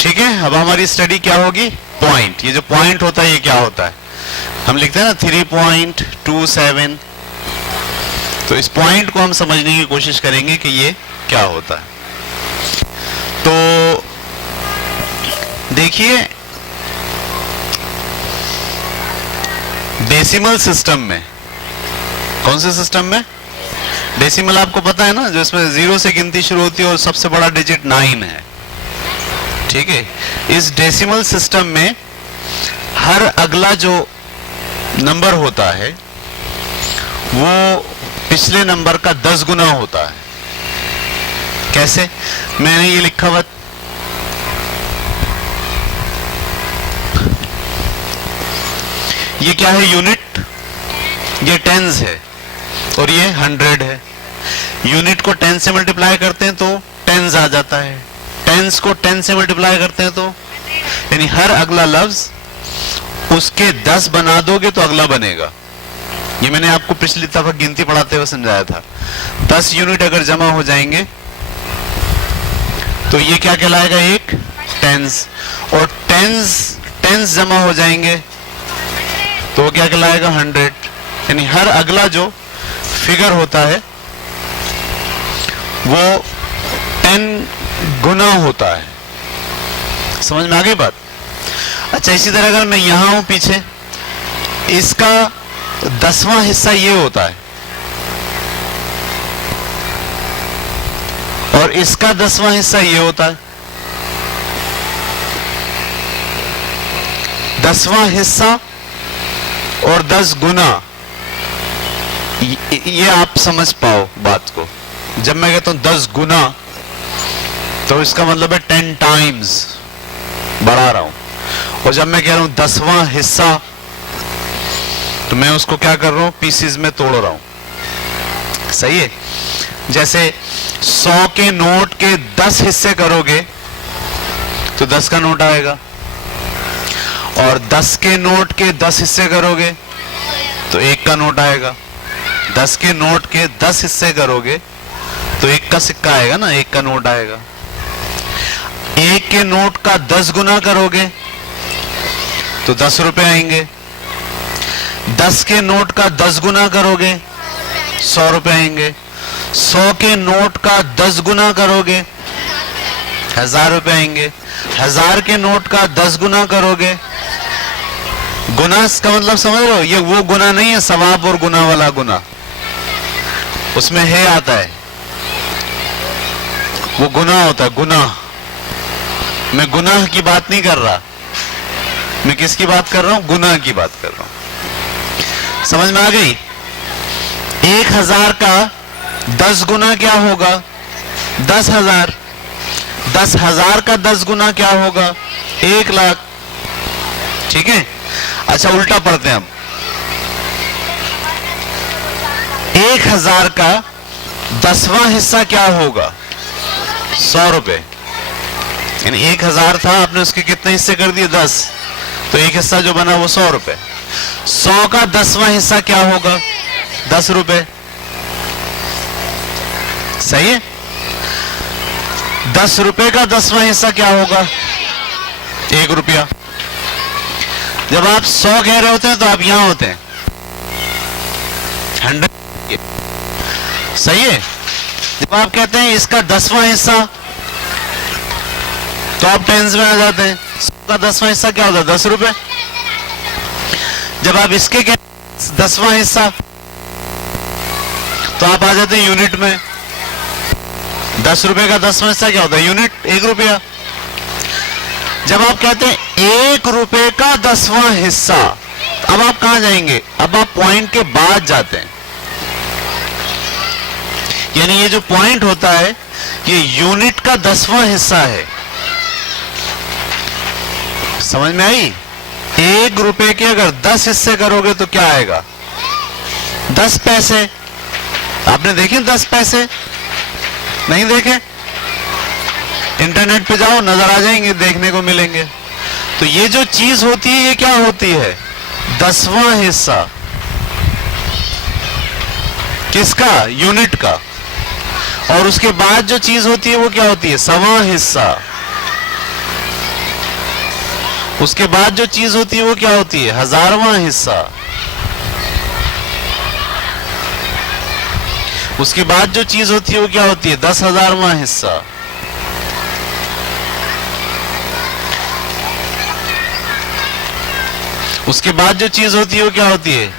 ठीक है, अब हमारी स्टडी क्या होगी, पॉइंट। ये जो पॉइंट होता है ये क्या होता है, हम लिखते हैं ना 3.27, तो इस पॉइंट को हम समझने की कोशिश करेंगे कि ये क्या होता है। तो देखिए डेसिमल सिस्टम में, कौन से सिस्टम में, डेसिमल आपको पता है ना, जो इसमें 0 से गिनती शुरू होती है और सबसे बड़ा डिजिट 9 है, ठीक है। इस डेसिमल सिस्टम में हर अगला जो नंबर होता है वो पिछले नंबर का 10 गुना होता है। कैसे, मैंने ये लिखा हुआ, ये क्या है, यूनिट, ये टेंस है और ये 100 है। यूनिट को 10 से मल्टीप्लाई करते हैं तो टेंस आ जाता है, टेंस को 10 से मल्टीप्लाई करते हैं तो, यानी हर अगला लफ्ज उसके 10 बना दोगे तो अगला बनेगा। ये मैंने आपको पिछली दफा गिनती पढ़ाते हुए समझाया था। 10 यूनिट अगर जमा हो जाएंगे तो ये क्या कहलाएगा, एक टेंस, और टेंस जमा हो जाएंगे तो वो क्या कहलाएगा, 100। यानी हर अगला जो फिगर होता है वो 10 गुना होता है। समझ में आ गई बात। अच्छा, इसी तरह अगर मैं यहां हूं पीछे, इसका 10वां हिस्सा ये होता है और इसका 10वां हिस्सा ये होता है। 10वां हिस्सा और 10 गुना, ये आप समझ पाओ बात को। जब मैं कहता हूं 10 गुना तो इसका मतलब है 10 टाइम्स बढ़ा रहा हूं, और जब मैं कह रहा हूं 10वां हिस्सा तो मैं उसको क्या कर रहा हूं, पीसेस में तोड़ रहा हूं। सही है। जैसे 100 के नोट के 10 हिस्से करोगे तो 10 का नोट आएगा, और 10 के नोट के 10 हिस्से करोगे तो 1 का नोट आएगा। 10 के नोट के 10 हिस्से करोगे तो 1 का सिक्का आएगा ना, 1 का नोट आएगा। 1 के नोट का 10 गुना करोगे तो 10 रुपए आएंगे। 10 के नोट का 10 गुना करोगे 100 रुपए आएंगे। 100 के नोट का 10 गुना करोगे 1000 रुपए आएंगे। 1000 के नोट का 10 गुना करोगे, गुना का मतलब समझ रहे हो, ये वो गुना नहीं है सवाब और गुना वाला गुना, उसमें है आता है, वो गुना होता है, गुना। मैं गुनाह की बात नहीं कर रहा, मैं किसकी बात कर रहा हूं, गुनाह की बात कर रहा हूं। समझ में आ गई। 1000 का 10 गुना क्या होगा, 10,000। 10,000 का 10 गुना क्या होगा, 1 लाख। ठीक है। अच्छा, उल्टा पढ़ते हैं हम। 1000 का 10वां हिस्सा क्या होगा, 100 रुपए। यानी 1000 था, आपने उसके कितने हिस्से कर दिए, 10, तो एक हिस्सा जो बना वो 100 रुपए। 100 का 10वां हिस्सा क्या होगा, 10 रुपए। सही है। 10 रुपए का 10वां हिस्सा क्या होगा, 1 रुपया। जब आप 100 कह रहे होते हैं तो आप यहां होते हैं 100। सही है। जब आप कहते हैं इसका 10वां हिस्सा तो आप टेंस में आ जाते हैं। 100 का 10वां हिस्सा क्या होता है, 10 रुपए। जब आप इसके कहते हैं 10वां हिस्सा तो आप आ जाते हैं यूनिट में। 10 रुपए का 10वां हिस्सा क्या होता है, यूनिट, 1 रुपया। जब आप कहते हैं 1 रुपए का 10वां हिस्सा, अब आप कहां जाएंगे, अब आप पॉइंट के बाद जाते हैं। यानी ये जो पॉइंट होता है ये यूनिट का 10वां हिस्सा है। समझ में आई। 1 रुपए के अगर 10 हिस्से करोगे तो क्या आएगा, 10 पैसे। आपने देखे 10 पैसे, नहीं देखे, इंटरनेट पे जाओ नजर आ जाएंगे, देखने को मिलेंगे। तो ये जो चीज होती है ये क्या होती है, 10वां हिस्सा। किसका, यूनिट का। और उसके बाद जो चीज होती है वो क्या होती है, 1/4 हिस्सा। उसके बाद जो चीज होती है वो क्या होती है? 1000वां हिस्सा। उसके बाद जो चीज होती है वो क्या होती है? 10,000वां हिस्सा। उसके बाद जो चीज होती है वो क्या होती है?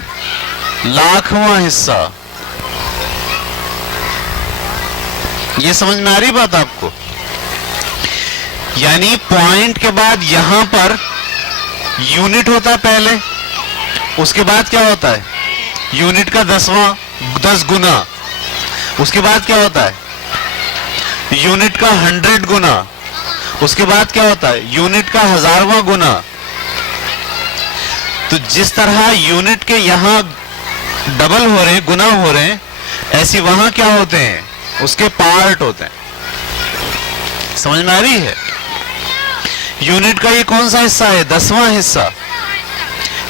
लाखवां हिस्सा। ये समझ में आ रही बात आपको? यानी पॉइंट के बाद यहां पर यूनिट होता है पहले, उसके बाद क्या होता है? यूनिट का 10 गुना। उसके बाद क्या होता है? यूनिट का 100 गुना। उसके बाद क्या होता है? यूनिट का 1000वां गुना। तो जिस तरह यूनिट के यहां डबल हो रहे हैं, गुना हो रहे हैं, ऐसे वहां क्या होते हैं? उसके पार्ट होते हैं। समझ में आ रही है? यूनिट का ये कौन सा हिस्सा है? 10वां हिस्सा।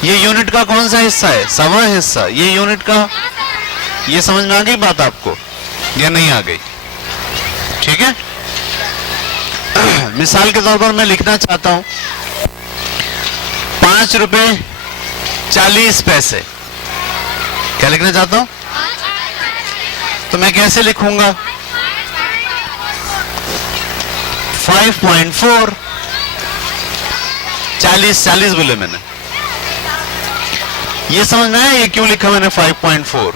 ये यूनिट का कौन सा हिस्सा है? 100वां हिस्सा। ये यूनिट का, ये समझ में आ गई बात आपको या नहीं आ गई? ठीक है। मिसाल के तौर पर मैं लिखना चाहता हूं 5 रुपए 40 पैसे। क्या लिखना चाहता हूं? तो मैं कैसे लिखूंगा? 5.4। 40 बोले मैंने। ये समझ में आया ये क्यों लिखा मैंने 5.4?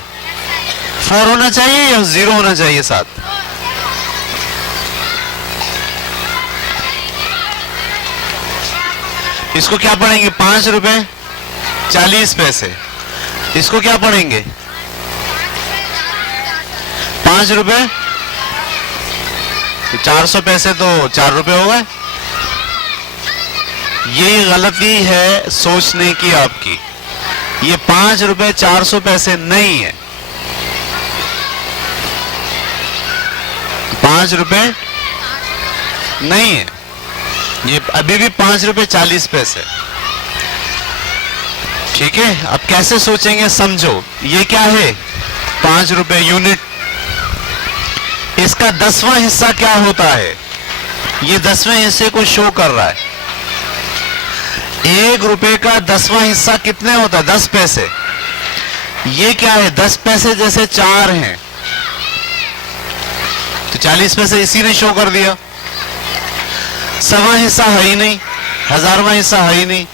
4 होना चाहिए या 0 होना चाहिए साथ? इसको क्या पढ़ेंगे? 5 रुपए 40 पैसे। इसको क्या पढ़ेंगे? 5 रुपए 400 पैसे तो 4 रुपए हो गए। ये गलती है सोचने की आपकी। ये 5 रुपए 400 पैसे नहीं है। 5 रुपए नहीं है, ये अभी भी 5 रुपए 40 पैसे। ठीक है। अब कैसे सोचेंगे समझो। ये क्या है? 5 रुपए यूनिट। इसका 10वां हिस्सा क्या होता है? ये 10वें हिस्से को शो कर रहा है। 1 रुपए का 10वां हिस्सा कितने होता है? 10 पैसे। ये क्या है? 10 पैसे जैसे 4 हैं, तो 40 पैसे इसी ने शो कर दिया। 100वां हिस्सा है ही नहीं, 1000वां हिस्सा है ही नहीं,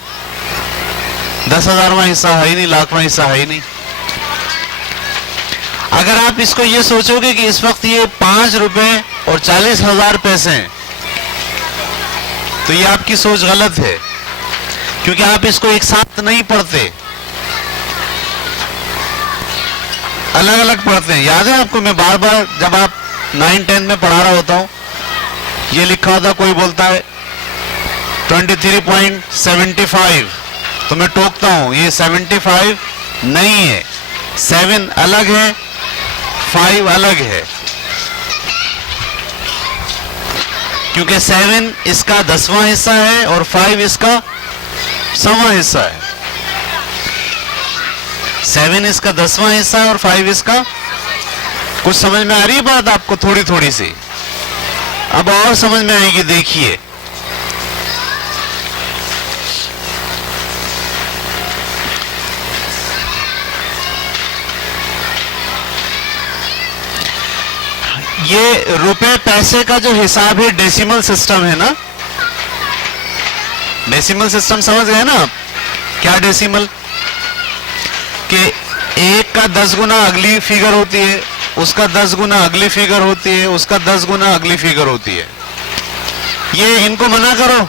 10,000वां हिस्सा है ही नहीं, लाखवां हिस्सा है ही नहीं। अगर आप इसको ये सोचोगे कि इस वक्त ये 5 रुपए और 40,000 पैसे हैं, तो ये आपकी सोच गलत है, क्योंकि आप इसको एक साथ नहीं पढ़ते, अलग अलग पढ़ते हैं। याद है आपको? मैं बार बार जब आप 9-10 में पढ़ा रहा होता हूं, ये लिखा होता, कोई बोलता है 23.75, तो मैं टोकता हूं ये 75 नहीं है, 7 अलग है, 5 अलग है, क्योंकि 7 इसका 10वां हिस्सा है और 5 इसका 100वां हिस्सा है। 7 इसका 10वां हिस्सा है और 5 इसका। कुछ समझ में आ रही है बात आपको? थोड़ी थोड़ी सी। अब और समझ में आएगी, देखिए। ये रुपए पैसे का जो हिसाब है, डेसिमल सिस्टम है ना? डेसिमल सिस्टम समझ गए ना आप? क्या डेसिमल? कि 1 का 10 गुना अगली फिगर होती है, उसका 10 गुना अगली फिगर होती है, उसका 10 गुना अगली फिगर होती है। ये इनको मना करो,